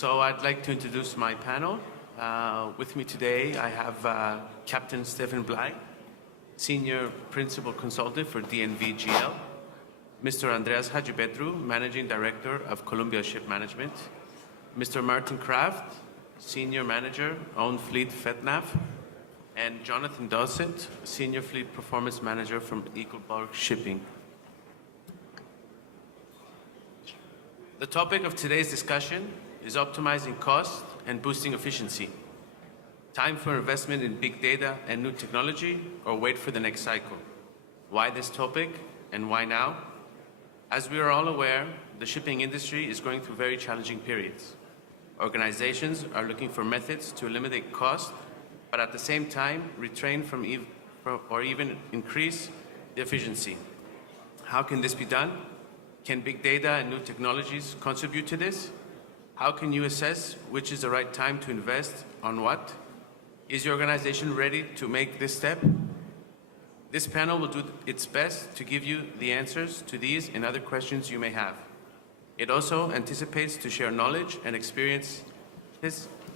So I'd like to introduce my panel. With me today, I have Captain Stephen Bligh, Senior Principal Consultant for DNV-GL, Mr. Andreas Hadjipetrou, Managing Director of Columbia Shipmanagement, Mr. Martin Krafft, Senior Manager, Own Fleet FEDNAV, and Jonathan Dowsett, Senior Fleet Performance Manager from Eagle Bulk Shipping. The topic of today's discussion is optimizing cost and boosting efficiency. Time for investment in big data and new technology, or wait for the next cycle? Why this topic and why now? As we are all aware, the shipping industry is going through very challenging periods. Organizations are looking for methods to eliminate cost, but at the same time, retrain from or even increase the efficiency. How can this be done? Can big data and new technologies contribute to this? How can you assess which is the right time to invest on what? Is your organization ready to make this step? This panel will do its best to give you the answers to these and other questions you may have. It also anticipates to share knowledge and experience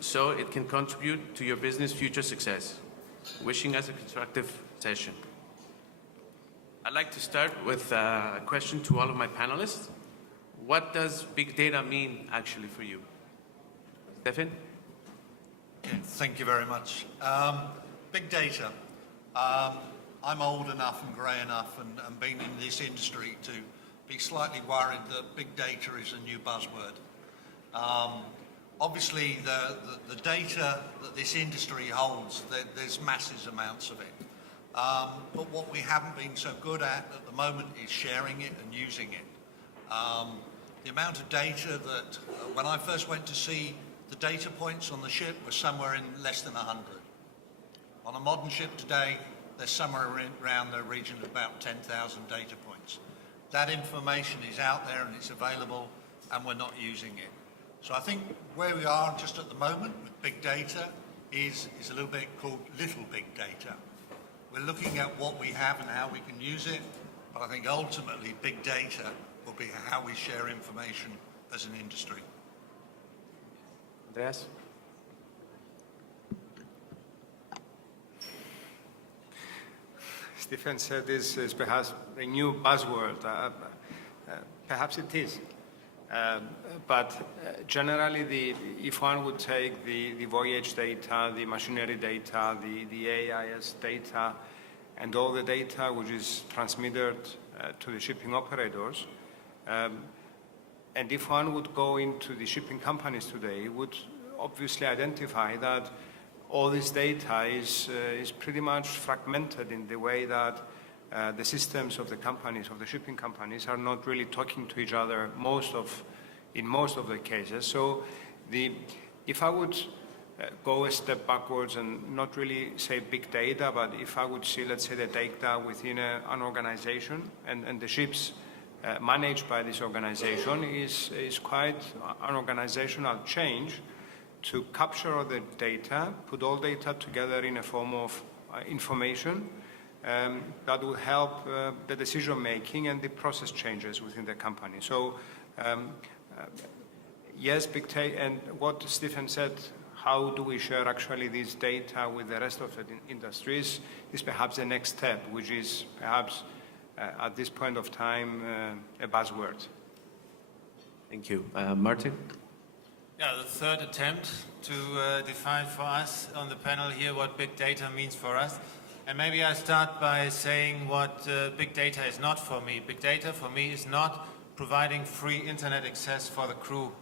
so it can contribute to your business future success. Wishing us a constructive session. I'd like to start with a question to all of my panelists. What does big data mean actually for you? Stefan? Okay, thank you very much. Big data. I'm old enough and grey enough and been in this industry to be slightly worried that big data is a new buzzword. Obviously, the data that this industry holds, there's massive amounts of it. But what we haven't been so good at the moment is sharing it and using it. The amount of data that, when I first went to see the data points on the ship was somewhere in less than 100. On a modern ship today, there's somewhere around the region of about 10,000 data points. That information is out there and it's available, and we're not using it. So I think where we are just at the moment with big data is a little bit called little big data. We're looking at what we have and how we can use it, but I think ultimately big data will be how we share information as an industry. Andreas? Stephen said this is perhaps a new buzzword. Perhaps it is. But generally, if one would take the voyage data, the machinery data, the AIS data, and all the data which is transmitted to the shipping operators, and if one would go into the shipping companies today, would obviously identify that all this data is pretty much fragmented in the way that the systems of the companies, of the shipping companies, are not really talking to each other in most of the cases. So if I would go a step backwards and not really say big data, but if I would see, let's say, the data within an organization and the ships managed by this organization is quite an organizational change to capture all the data, put all data together in a form of information that will help the decision making and the process changes within the company. So yes, big data, and what Stephen said, how do we share actually this data with the rest of the industries is perhaps the next step, which is perhaps at this point of time a buzzword. Thank you. Martin? Yeah, the third attempt to define for us on the panel here what big data means for us. And maybe I start by saying what big data is not for me. Big data for me is not providing free internet access for the crew.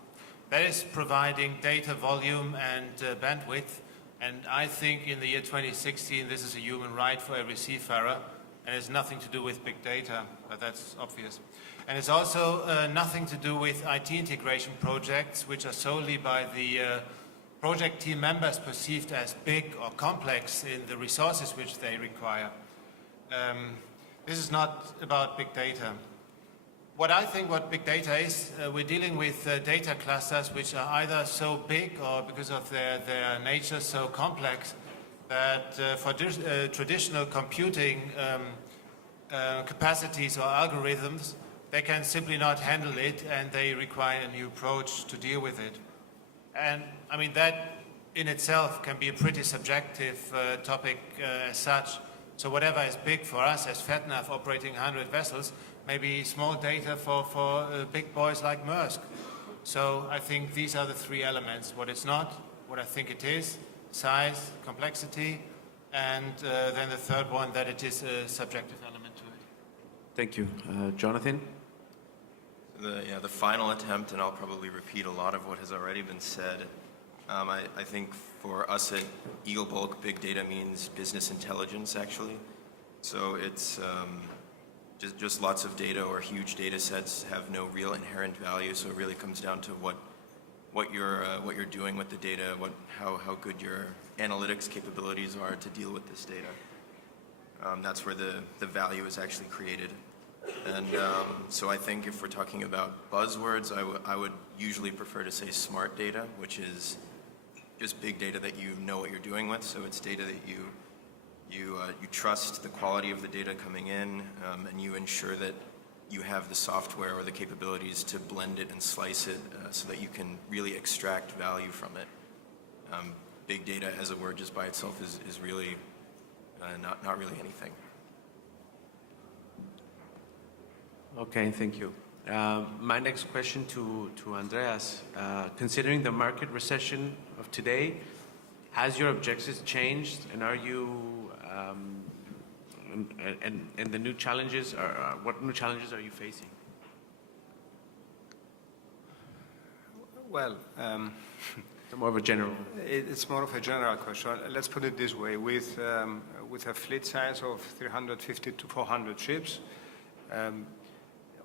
That is providing data volume and bandwidth. And I think in the year 2016, this is a human right for every seafarer. And it's nothing to do with big data, but that's obvious. And it's also nothing to do with IT integration projects, which are solely by the project team members perceived as big or complex in the resources which they require. This is not about big data. What I think what big data is, we're dealing with data clusters which are either so big or because of their nature so complex that for traditional computing capacities or algorithms, they can simply not handle it and they require a new approach to deal with it. And I mean, that in itself can be a pretty subjective topic as such. So whatever is big for us as FEDNAV operating 100 vessels, maybe small data for big boys like Maersk. So I think these are the three elements: what it's not, what I think it is, size, complexity, and then the third one, that it is a subjective element to it. Thank you. Jonathan? The final attempt, and I'll probably repeat a lot of what has already been said. I think for us at Eagle Bulk, big data means business intelligence, actually. So it's just lots of data or huge data sets have no real inherent value. So it really comes down to what you're doing with the data, how good your analytics capabilities are to deal with this data. That's where the value is actually created. And so I think if we're talking about buzzwords, I would usually prefer to say smart data, which is just big data that you know what you're doing with. So it's data that you trust the quality of the data coming in, and you ensure that you have the software or the capabilities to blend it and slice it so that you can really extract value from it. Big data as a word just by itself is really not really anything. Okay, thank you. My next question to Andreas. Considering the market recession of today, has your objectives changed, and are you and the new challenges what new challenges are you facing? Well, More of a general. it's more of a general question. Let's put it this way: with a fleet size of 350 to 400 ships.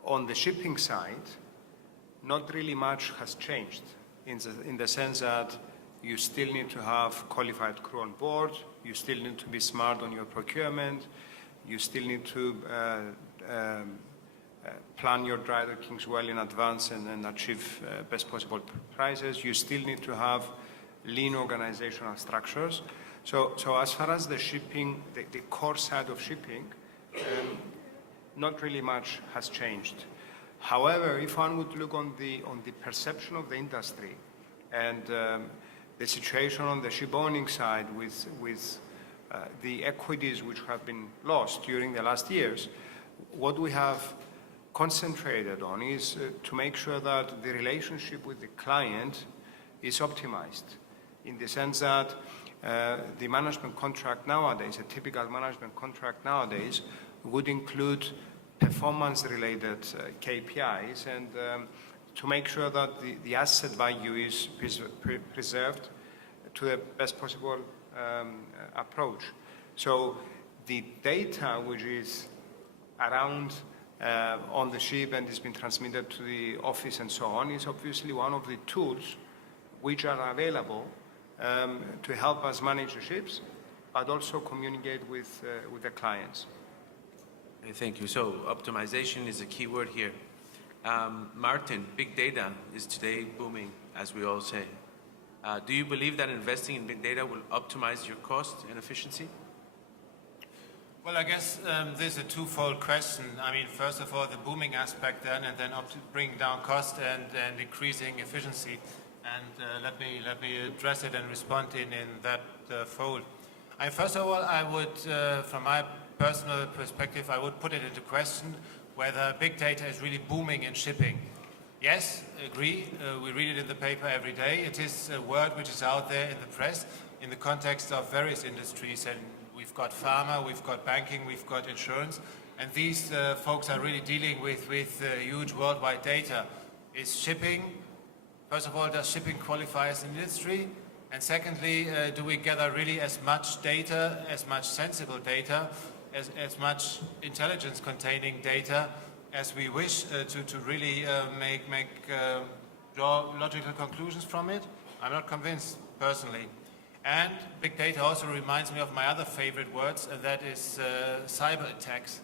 On the shipping side, not really much has changed in the sense that you still need to have qualified crew on board, you still need to be smart on your procurement, you still need to plan your dry dockings well in advance and achieve best possible prices. You still need to have lean organizational structures. So as far as the shipping, the core side of shipping, not really much has changed. However, if one would look on the perception of the industry and the situation on the ship owning side with the equities which have been lost during the last years, what we have concentrated on is to make sure that the relationship with the client is optimized, in the sense that the management contract nowadays, a typical management contract nowadays, would include performance-related KPIs, and to make sure that the asset value is preserved to the best possible approach. So the data which is around on the ship and has been transmitted to the office and so on is obviously one of the tools which are available to help us manage the ships, but also communicate with the clients. Thank you. So optimization is a key word here. Martin, big data is today booming, as we all say. Do you believe that investing in big data will optimize your cost and efficiency? Well, I guess this is a twofold question. I mean, first of all, the booming aspect then, and then bringing down cost and increasing efficiency. And let me address it and respond in that fold. First of all, I would, from my personal perspective, I would put it into question whether big data is really booming in shipping. Yes, agree. We read it in the paper every day. It is a word which is out there in the press in the context of various industries. And we've got pharma, we've got banking, we've got insurance. And these folks are really dealing with huge worldwide data. Is shipping, first of all, does shipping qualify as an industry? And secondly, do we gather really as much data, as much sensible data, as much intelligence containing data as we wish to really draw logical conclusions from it? I'm not convinced personally. And big data also reminds me of my other favorite words, and that is cyber attacks.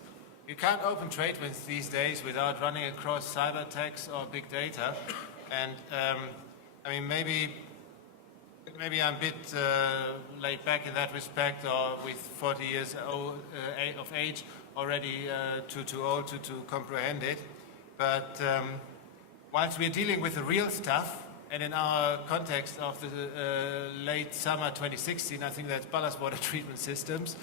You can't open trade winds these days without running across cyber attacks or big data. And I mean, maybe I'm a bit laid back in that respect, or with 40 years of age already too old to comprehend it. But whilst we're dealing with the real stuff, And in our context of the late summer 2016, I think that's ballast water treatment systems,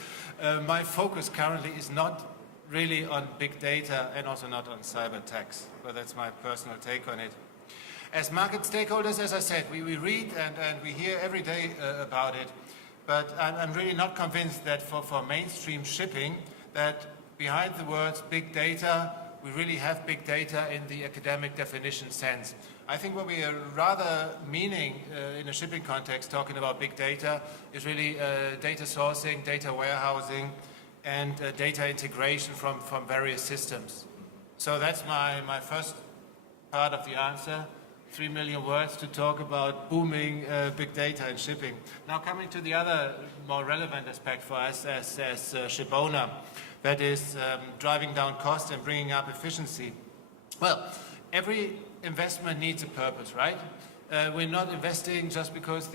my focus currently is not really on big data and also not on cyber attacks, but that's my personal take on it. As market stakeholders, as I said, we read and we hear every day about it, but I'm really not convinced that for mainstream shipping, that behind the words big data, we really have big data in the academic definition sense. I think what we are rather meaning in a shipping context, talking about big data, is really data sourcing, data warehousing, and data integration from various systems. So that's my first part of the answer. 3 million words to talk about booming big data in shipping. Now coming to the other more relevant aspect for us as ship owner, that is driving down cost and bringing up efficiency. Well, every investment needs a purpose, right? We're not investing just because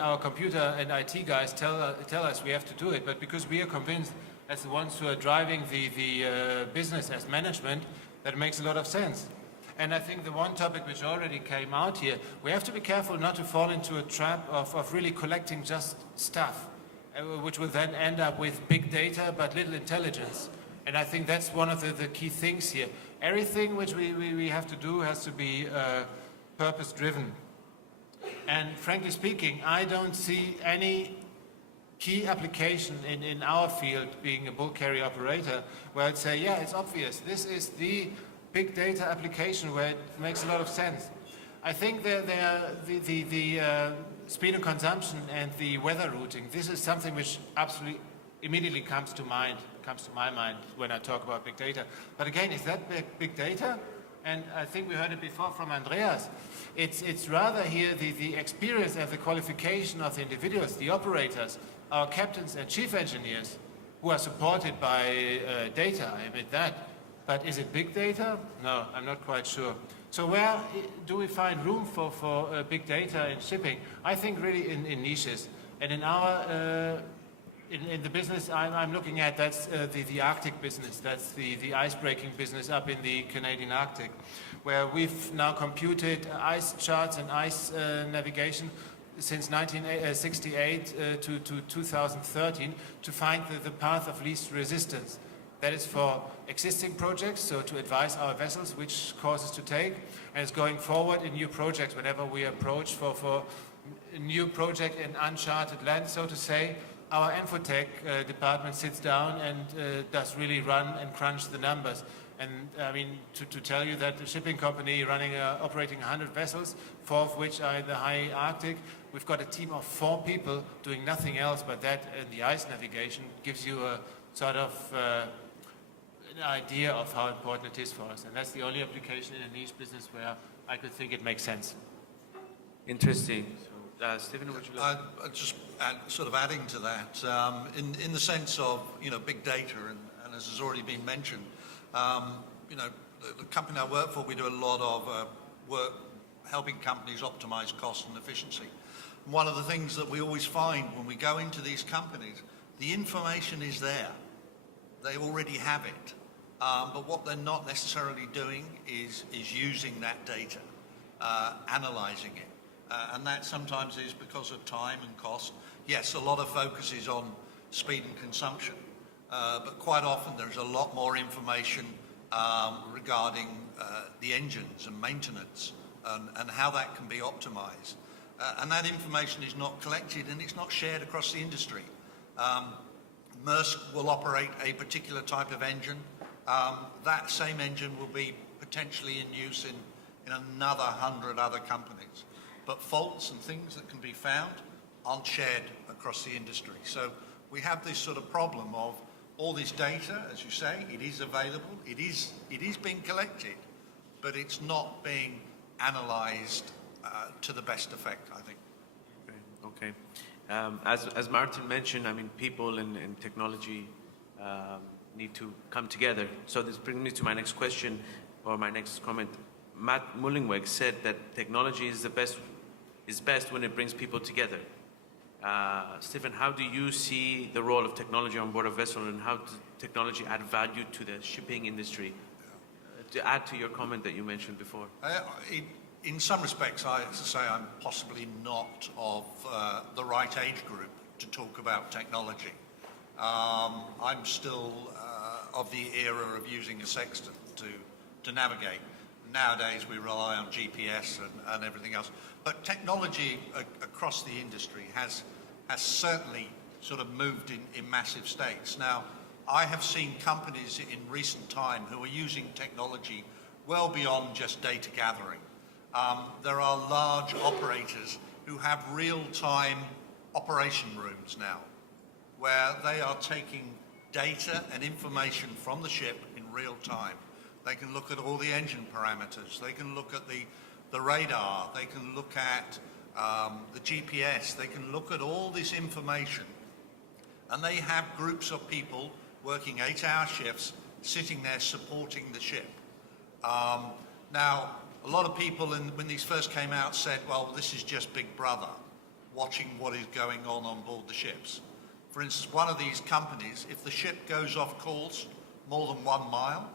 our computer and IT guys tell us we have to do it, but because we are convinced as the ones who are driving the business as management that it makes a lot of sense. And I think the one topic which already came out here, we have to be careful not to fall into a trap of really collecting just stuff, which will then end up with big data but little intelligence. And I think that's one of the key things here. Everything which we have to do has to be purpose-driven. And frankly speaking, I don't see any key application in our field, being a bulk carrier operator, where I'd say, yeah, it's obvious. This is the big data application where it makes a lot of sense. I think the speed of consumption and the weather routing, this is something which absolutely immediately comes to my mind when I talk about big data. But again, is that big data? And I think we heard it before from Andreas. It's rather here the experience and the qualification of the individuals, the operators, our captains and chief engineers, who are supported by data, I admit that. But is it big data? No, I'm not quite sure. So where do we find room for big data in shipping? I think really in niches. And in our in the business I'm looking at, that's the Arctic business. That's the ice-breaking business up in the Canadian Arctic, where we've now computed ice charts and ice navigation since 1968 to 2013 to find the path of least resistance. That is for existing projects, so to advise our vessels which courses to take, and it's going forward in new projects whenever we approach for a new project in uncharted land, so to say. Our Infotech department sits down and does really run and crunch the numbers. And I mean, to tell you that the shipping company operating 100 vessels, 4 of which are in the high Arctic, we've got a team of 4 people doing nothing else but that, and the ice navigation gives you a sort of an idea of how important it is for us. And that's the only application in a niche business where I could think it makes sense. Interesting. So, Stephen, would you like? Just sort of adding to that, in the sense of, big data, and as has already been mentioned, the company I work for, we do a lot of work helping companies optimize cost and efficiency. And one of the things that we always find when we go into these companies, the information is there. They already have it. But what they're not necessarily doing is using that data, analyzing it. And that sometimes is because of time and cost. Yes, a lot of focus is on speed and consumption, but quite often there's a lot more information regarding the engines and maintenance and how that can be optimized. And that information is not collected and it's not shared across the industry. Maersk will operate a particular type of engine. That same engine will be potentially in use in another 100 other companies. But faults and things that can be found aren't shared across the industry. So we have this sort of problem of all this data, as you say, it is available, it is being collected, but it's not being analysed to the best effect, I think. Okay. As Martin mentioned, I mean, people and technology need to come together. So this brings me to my next question or my next comment. Matt Mullingweg said that technology is best when it brings people together. Stephen, how do you see the role of technology on board a vessel, and how does technology add value to the shipping industry? To add to your comment that you mentioned before. in some respects, I have to say I'm possibly not of the right age group to talk about technology. I'm still of the era of using a sextant to navigate. Nowadays we rely on GPS and everything else. But technology across the industry has certainly sort of moved in massive states. Now, I have seen companies in recent time who are using technology well beyond just data gathering. There are large operators who have real-time operation rooms now, where they are taking data and information from the ship in real time. They can look at all the engine parameters, they can look at the radar, they can look at the GPS, they can look at all this information. And they have groups of people working 8-hour shifts, sitting there supporting the ship. Now, a lot of people, when these first came out, said, well, this is just Big Brother, watching what is going on board the ships. For instance, one of these companies, if the ship goes off course more than 1 mile,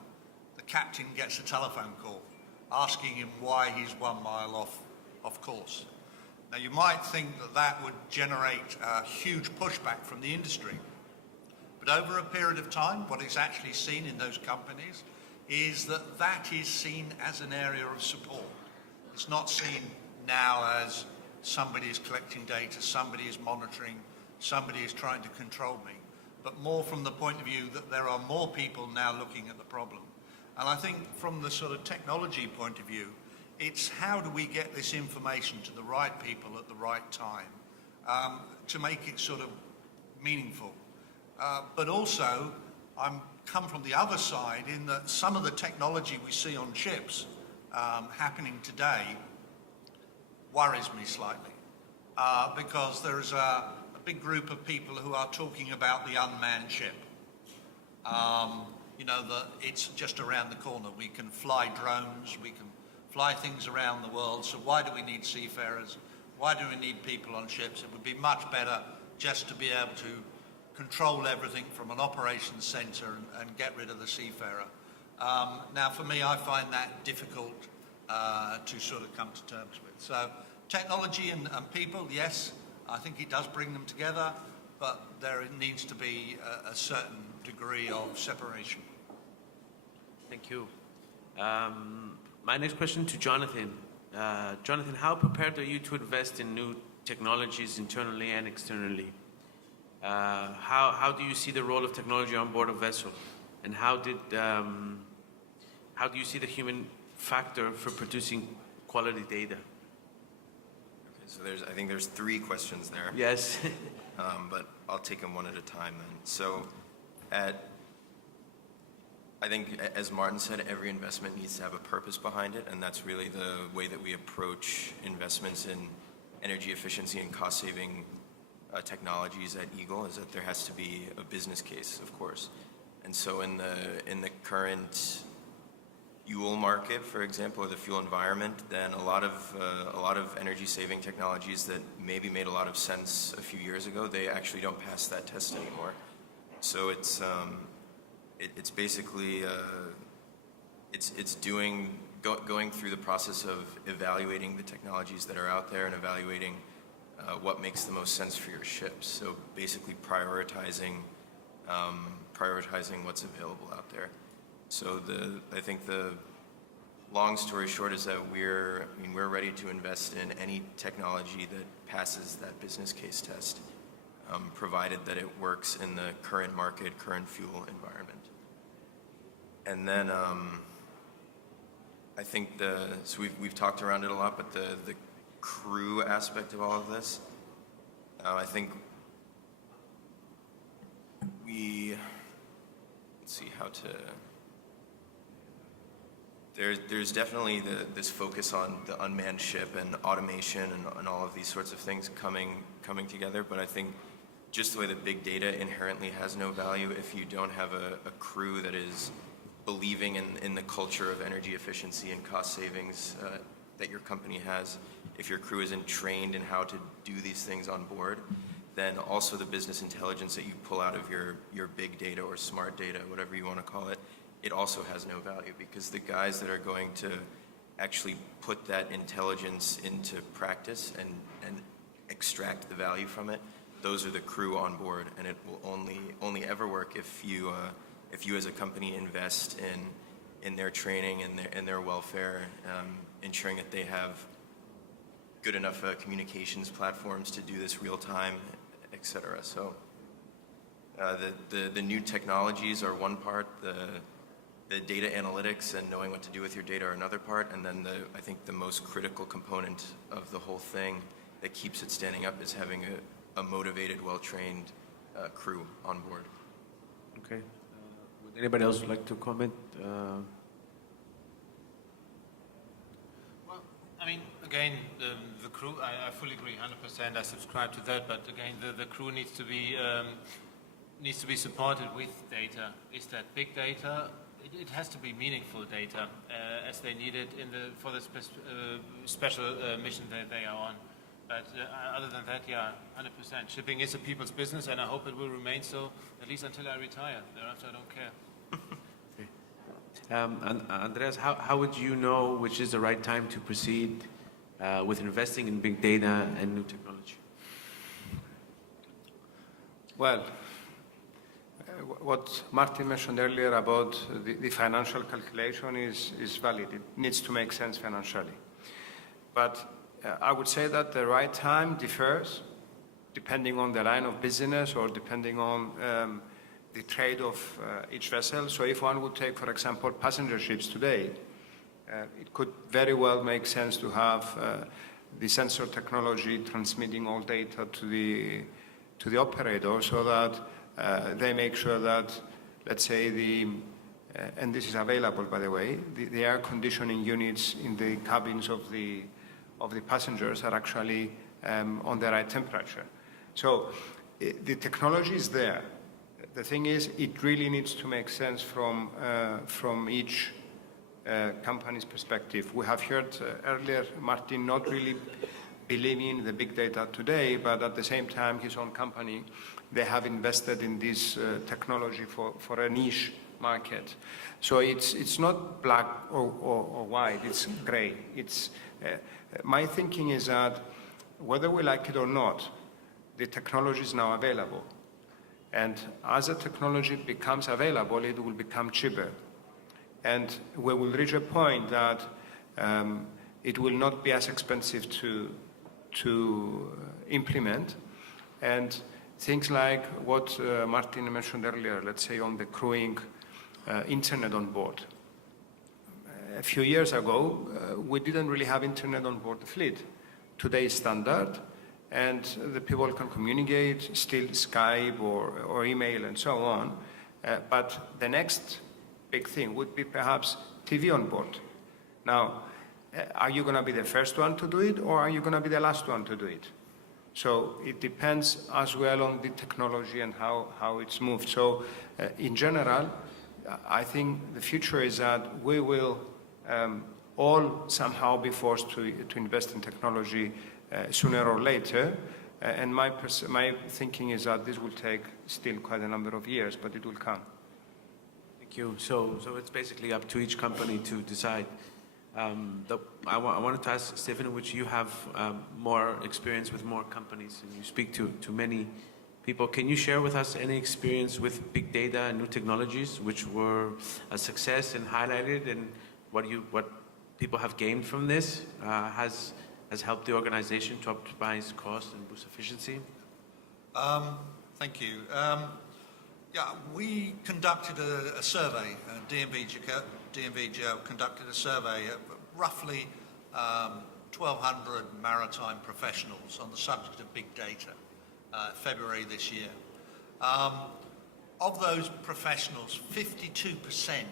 the captain gets a telephone call asking him why he's 1 mile off course. Now, you might think that would generate a huge pushback from the industry. But over a period of time, what is actually seen in those companies is that is seen as an area of support. It's not seen now as somebody is collecting data, somebody is monitoring, somebody is trying to control me, but more from the point of view that there are more people now looking at the problem. And I think from the sort of technology point of view, it's how do we get this information to the right people at the right time to make it sort of meaningful. But also, I'm come from the other side in that some of the technology we see on ships happening today worries me slightly because there's a big group of people who are talking about the unmanned ship. You know, that it's just around the corner. We can fly drones, we can fly things around the world, so why do we need seafarers? Why do we need people on ships? It would be much better just to be able to control everything from an operations centre and get rid of the seafarer. Now, for me, I find that difficult to sort of come to terms with. So technology and people, yes, I think it does bring them together, but there needs to be a certain degree of separation. Thank you. My next question to Jonathan. Jonathan, how prepared are you to invest in new technologies internally and externally? How do you see the role of technology on board a vessel? And how do you see the human factor for producing quality data? Okay, so I think there's 3 questions there. Yes. But I'll take them one at a time then. So I think, as Martin said, every investment needs to have a purpose behind it, and that's really the way that we approach investments in energy efficiency and cost-saving technologies at Eagle, is that there has to be a business case, of course. And so in the current fuel market, for example, or the fuel environment, then a lot of energy-saving technologies that maybe made a lot of sense a few years ago, they actually don't pass that test anymore. So it's basically going through the process of evaluating the technologies that are out there and evaluating what makes the most sense for your ships. So basically prioritizing what's available out there. So I think the long story short is that we're ready to invest in any technology that passes that business case test, provided that it works in the current market, current fuel environment. And then I think so we've talked around it a lot, but the crew aspect of all of this, I think let's see how to. There's definitely this focus on the unmanned ship and automation and all of these sorts of things coming together, but I think just the way that big data inherently has no value if you don't have a crew that is believing in the culture of energy efficiency and cost savings that your company has, if your crew isn't trained in how to do these things on board, then also the business intelligence that you pull out of your big data or smart data, whatever you want to call it, it also has no value, because the guys that are going to actually put that intelligence into practice and extract the value from it, those are the crew on board, and it will only ever work if you as a company invest in their training and their welfare, ensuring that they have good enough communications platforms to do this real time, etc. So the new technologies are one part, the data analytics and knowing what to do with your data are another part, and then I think the most critical component of the whole thing that keeps it standing up is having a motivated, well-trained crew on board. Okay. Would anybody else like to comment? Well, I mean, again, the crew, I fully agree, 100%. I subscribe to that. But again, the crew needs to be supported with data. Is that big data? It has to be meaningful data, as they need it for the special mission that they are on. But other than that, yeah, 100%. Shipping is a people's business, and I hope it will remain so, at least until I retire. Thereafter, I don't care. And Andreas, how would you know which is the right time to proceed with investing in big data and new technology? Well, what Martin mentioned earlier about the financial calculation is valid. It needs to make sense financially. But I would say that the right time differs depending on the line of business or depending on the trade of each vessel. So if one would take, for example, passenger ships today, it could very well make sense to have the sensor technology transmitting all data to the operator, so that they make sure that, let's say, and this is available, by the way, the air conditioning units in the cabins of the passengers are actually on the right temperature. So the technology is there. The thing is, it really needs to make sense from each company's perspective. We have heard earlier Martin not really believing in the big data today, but at the same time, his own company, they have invested in this technology for a niche market. So it's not black or white, it's gray. My thinking is that whether we like it or not, the technology is now available. And as the technology becomes available, it will become cheaper. And we will reach a point that it will not be as expensive to implement. And things like what Martin mentioned earlier, let's say on the crewing internet on board. A few years ago, we didn't really have internet on board the fleet. Today is standard, and the people can communicate, still Skype or email and so on. But the next big thing would be perhaps TV on board. Now, are you going to be the first one to do it, or are you going to be the last one to do it? So it depends as well on the technology and how it's moved. So in general, I think the future is that we will all somehow be forced to invest in technology sooner or later. And my thinking is that this will take still quite a number of years, but it will come. Thank you. So it's basically up to each company to decide. I wanted to ask Stephen, which you have more experience with more companies, and you speak to many people. Can you share with us any experience with big data and new technologies which were a success and highlighted, and what people have gained from this has helped the organization to optimize cost and boost efficiency? Thank you. Yeah, we conducted a survey. DNV-GL conducted a survey of roughly 1,200 maritime professionals on the subject of big data, February this year. Of those professionals, 52%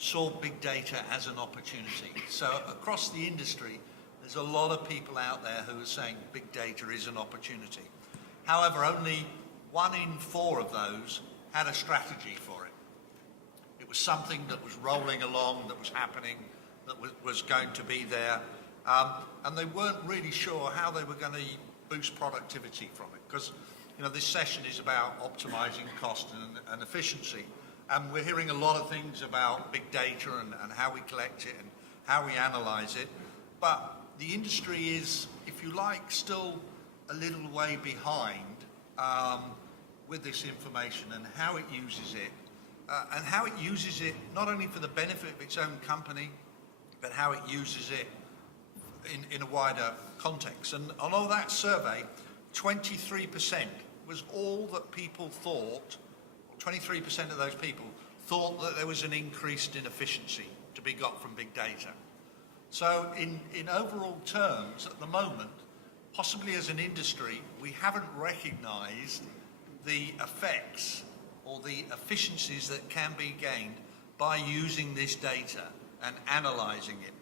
saw big data as an opportunity. So across the industry, there's a lot of people out there who are saying big data is an opportunity. However, only 1 in 4 of those had a strategy for it. It was something that was rolling along, that was happening, that was going to be there, and they weren't really sure how they were going to boost productivity from it, because this session is about optimizing cost and efficiency, and we're hearing a lot of things about big data and how we collect it and how we analyze it. But the industry is, if you like, still a little way behind with this information and how it uses it. And how it uses it not only for the benefit of its own company, but how it uses it in a wider context. And on all that survey, 23% was all that people thought, 23% of those people thought that there was an increase in efficiency to be got from big data. So in overall terms, at the moment, possibly as an industry, we haven't recognized the effects or the efficiencies that can be gained by using this data and analyzing it.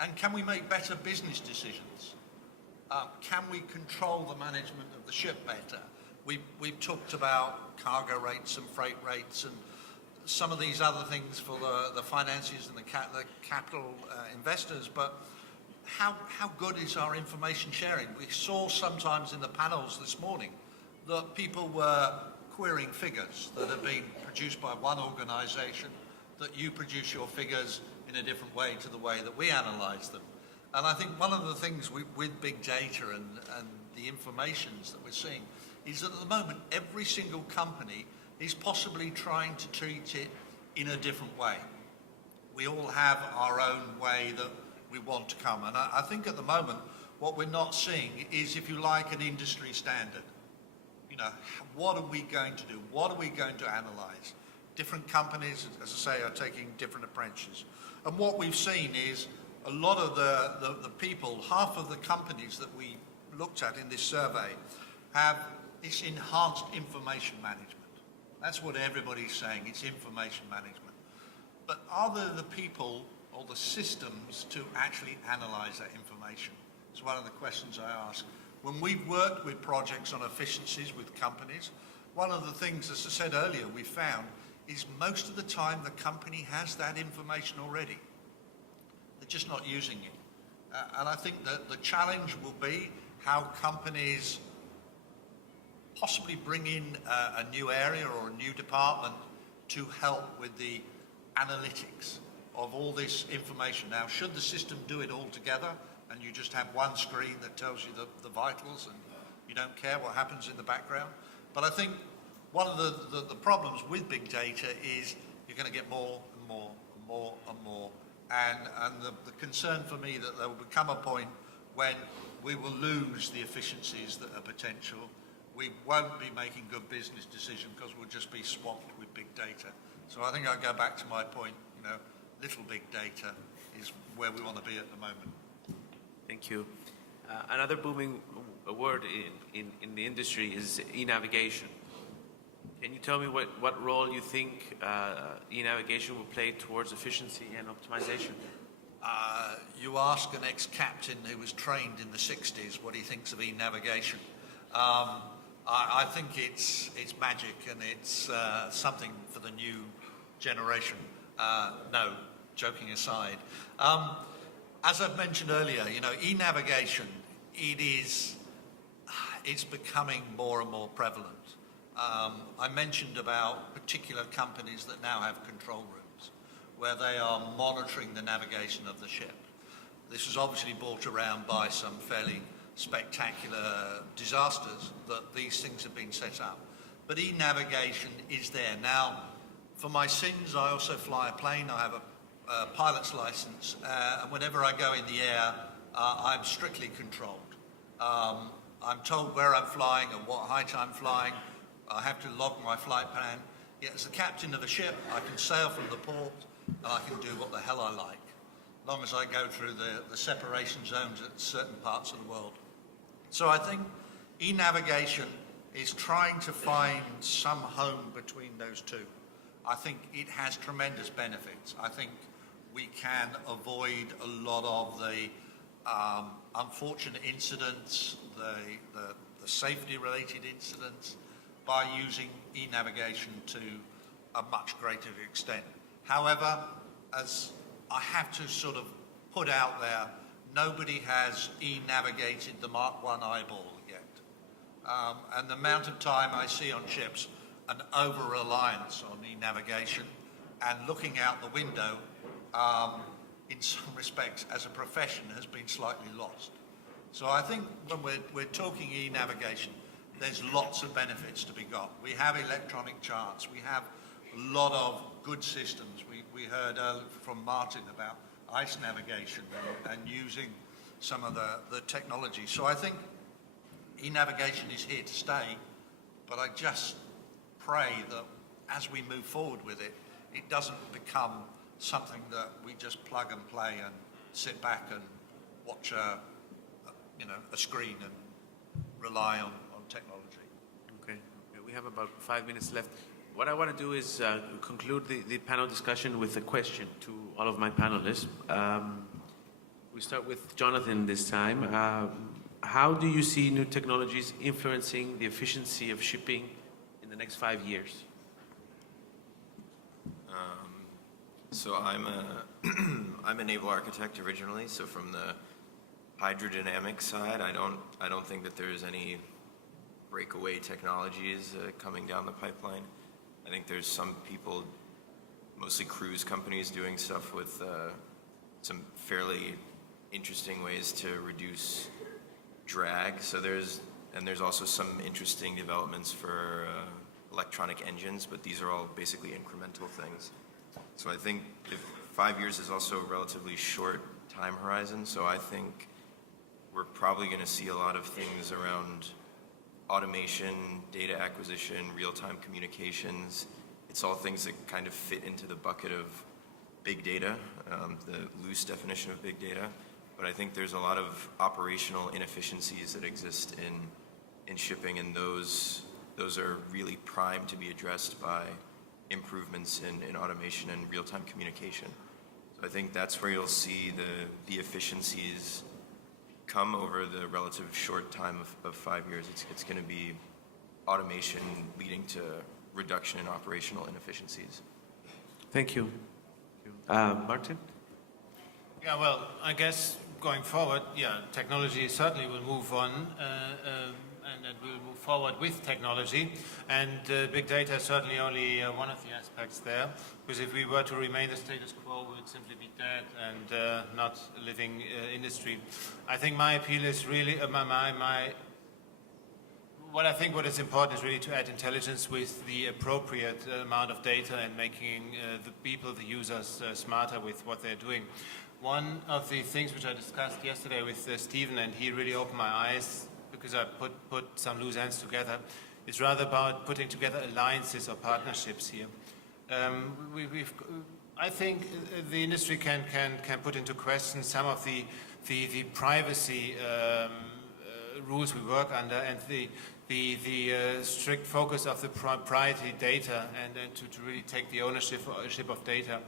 And can we make better business decisions? Can we control the management of the ship better? We've talked about cargo rates and freight rates and some of these other things for the financiers and the capital investors, but how good is our information sharing? We saw sometimes in the panels this morning that people were querying figures that have been produced by one organisation, that you produce your figures in a different way to the way that we analyse them. And I think one of the things with big data and the informations that we're seeing is that at the moment every single company is possibly trying to treat it in a different way. We all have our own way that we want to come. And I think at the moment what we're not seeing is, if you like, an industry standard. You know, what are we going to do? What are we going to analyse? Different companies, as I say, are taking different approaches. And what we've seen is a lot of the people, half of the companies that we looked at in this survey have this enhanced information management. That's what everybody's saying, it's information management. But are there the people or the systems to actually analyse that information? It's one of the questions I ask. When we've worked with projects on efficiencies with companies, one of the things, as I said earlier, we found is most of the time the company has that information already. They're just not using it. And I think that the challenge will be how companies possibly bring in a new area or a new department to help with the analytics of all this information. Now, should the system do it all together and you just have one screen that tells you the vitals and you don't care what happens in the background? But I think one of the problems with big data is you're going to get more and more and more and more. And the concern for me that there will become a point when we will lose the efficiencies that are potential. We won't be making good business decisions because we'll just be swamped with big data. So I think I'll go back to my point, you know, little big data is where we want to be at the moment. Thank you. Another booming word in the industry is e-navigation. Can you tell me what role you think e-navigation will play towards efficiency and optimization? You ask an ex-captain who was trained in the 60s what he thinks of e-navigation. I think it's magic and it's something for the new generation. No, joking aside. As I've mentioned earlier, you know, e-navigation, it's becoming more and more prevalent. I mentioned about particular companies that now have control rooms where they are monitoring the navigation of the ship. This was obviously brought around by some fairly spectacular disasters that these things have been set up. But e-navigation is there. Now, for my sins, I also fly a plane. I have a pilot's license, and whenever I go in the air, I'm strictly controlled. I'm told where I'm flying and what height I'm flying. I have to log my flight plan. Yet as the captain of a ship, I can sail from the port and I can do what the hell I like, as long as I go through the separation zones at certain parts of the world. So I think e-navigation is trying to find some home between those two. I think it has tremendous benefits. I think we can avoid a lot of the unfortunate incidents, the safety-related incidents, by using e-navigation to a much greater extent. However, as I have to sort of put out there, nobody has e-navigated the Mark 1 eyeball yet. And the amount of time I see on ships an over-reliance on e-navigation and looking out the window, in some respects, as a profession, has been slightly lost. So I think when we're talking e-navigation, there's lots of benefits to be got. We have electronic charts. We have a lot of good systems. We heard from Martin about ice navigation and using some of the technology. So I think e-navigation is here to stay, but I just pray that as we move forward with it, it doesn't become something that we just plug and play and sit back and watch a screen and rely on technology. Okay. We have about 5 minutes left. What I want to do is conclude the panel discussion with a question to all of my panelists. We start with Jonathan this time. How do you see new technologies influencing the efficiency of shipping in the next 5 years? So I'm a naval architect originally. So from the hydrodynamic side, I don't think that there's any breakaway technologies coming down the pipeline. I think there's some people, mostly cruise companies, doing stuff with some fairly interesting ways to reduce drag. So there's also some interesting developments for electronic engines, but these are all basically incremental things. So I think 5 years is also a relatively short time horizon. So I think we're probably going to see a lot of things around automation, data acquisition, real-time communications. It's all things that kind of fit into the bucket of big data, the loose definition of big data. But I think there's a lot of operational inefficiencies that exist in shipping, and those are really primed to be addressed by improvements in automation and real-time communication. So I think that's where you'll see the efficiencies come over the relative short time of 5 years. It's going to be automation leading to reduction in operational inefficiencies. Thank you. Martin? Yeah, well, I guess going forward, technology certainly will move on, and it will move forward with technology. And big data is certainly only one of the aspects there, because if we were to remain the status quo, we would simply be dead and not a living industry. I think my appeal is really, what is important is really to add intelligence with the appropriate amount of data and making the people, the users, smarter with what they're doing. One of the things which I discussed yesterday with Stephen, and he really opened my eyes because I put some loose ends together, is rather about putting together alliances or partnerships here. I think the industry can put into question some of the privacy rules we work under, and the strict focus of the proprietary data, and to really take the ownership of data.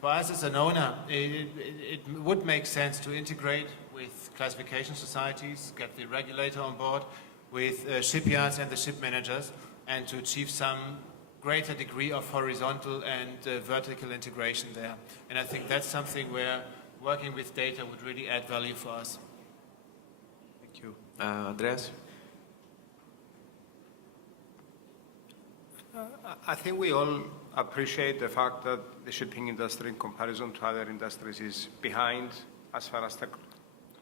For us as an owner, it would make sense to integrate with classification societies, get the regulator on board, with shipyards and the ship managers, and to achieve some greater degree of horizontal and vertical integration there. And I think that's something where working with data would really add value for us. Thank you. Andreas? I think we all appreciate the fact that the shipping industry, in comparison to other industries, is behind as far as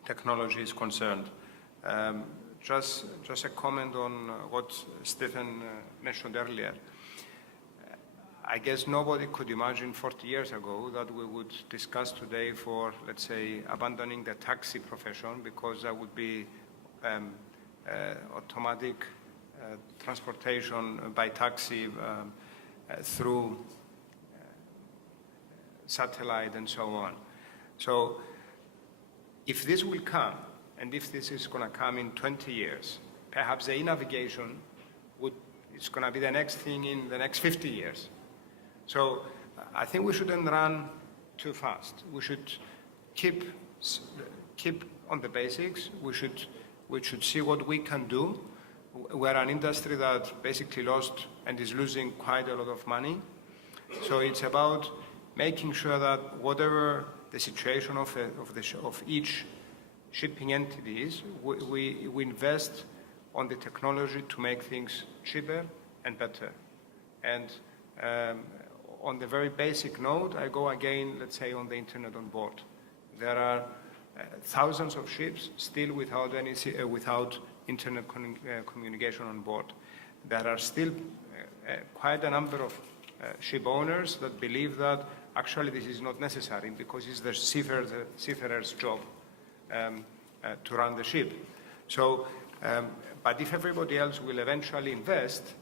technology is concerned. Just a comment on what Stephen mentioned earlier. I guess nobody could imagine 40 years ago that we would discuss today for, let's say, abandoning the taxi profession, because that would be automatic transportation by taxi through satellite and so on. So if this will come, and if this is going to come in 20 years, perhaps the e-navigation is going to be the next thing in the next 50 years. So I think we shouldn't run too fast. We should keep on the basics. We should see what we can do. We're an industry that basically lost and is losing quite a lot of money. So it's about making sure that whatever the situation of each shipping entity is, we invest on the technology to make things cheaper and better. And on the very basic note, I go again, let's say, on the internet on board. There are thousands of ships still without without internet communication on board. There are still quite a number of ship owners that believe that actually this is not necessary because it's the seafarer's job to run the ship. So, but if everybody else will eventually invest,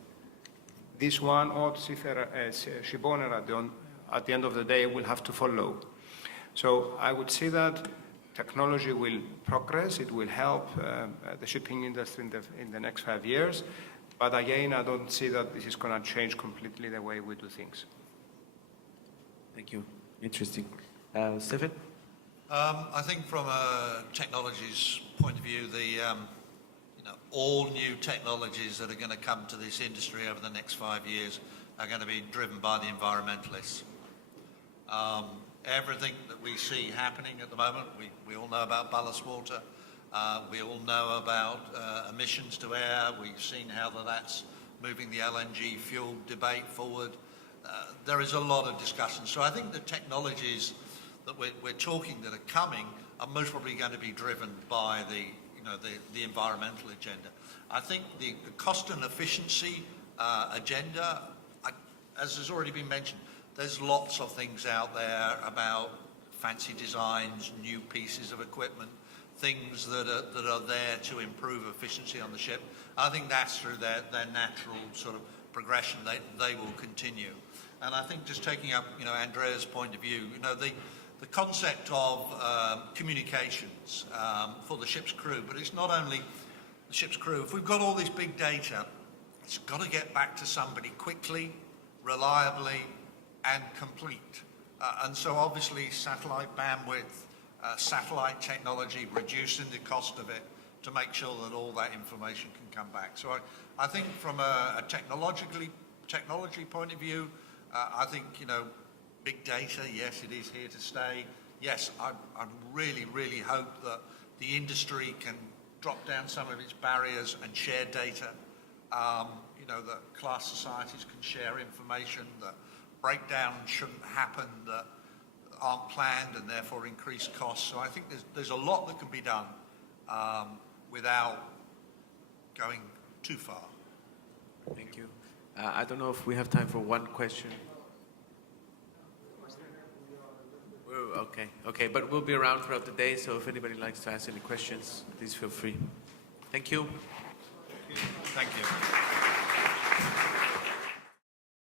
this one odd ship owner at the end of the day will have to follow. So I would say that technology will progress, it will help the shipping industry in the next 5 years, but again, I don't see that this is going to change completely the way we do things. Thank you. Interesting. Stephen? I think from a technology's point of view, all new technologies that are going to come to this industry over the next 5 years are going to be driven by the environmentalists. Everything that we see happening at the moment, we all know about ballast water, we all know about emissions to air, we've seen how that's moving the LNG fuel debate forward. There is a lot of discussion. So I think the technologies that we're talking that are coming are most probably going to be driven by the environmental agenda. I think the cost and efficiency agenda, as has already been mentioned, there's lots of things out there about fancy designs, new pieces of equipment, things that are there to improve efficiency on the ship. I think that's through their natural sort of progression. They will continue. And I think just taking up, Andreas' point of view, the concept of communications for the ship's crew, but it's not only the ship's crew. If we've got all this big data, it's got to get back to somebody quickly, reliably, and complete. And so obviously satellite bandwidth, satellite technology, reducing the cost of it to make sure that all that information can come back. So I think from a technology point of view, I think, big data, yes, it is here to stay. Yes, I really, really hope that the industry can drop down some of its barriers and share data. That class societies can share information, that breakdown shouldn't happen, that aren't planned and therefore increase costs. So I think there's a lot that can be done without going too far. Thank you. I don't know if we have time for one question. Okay, but we'll be around throughout the day, so if anybody likes to ask any questions, please feel free. Thank you. Thank you.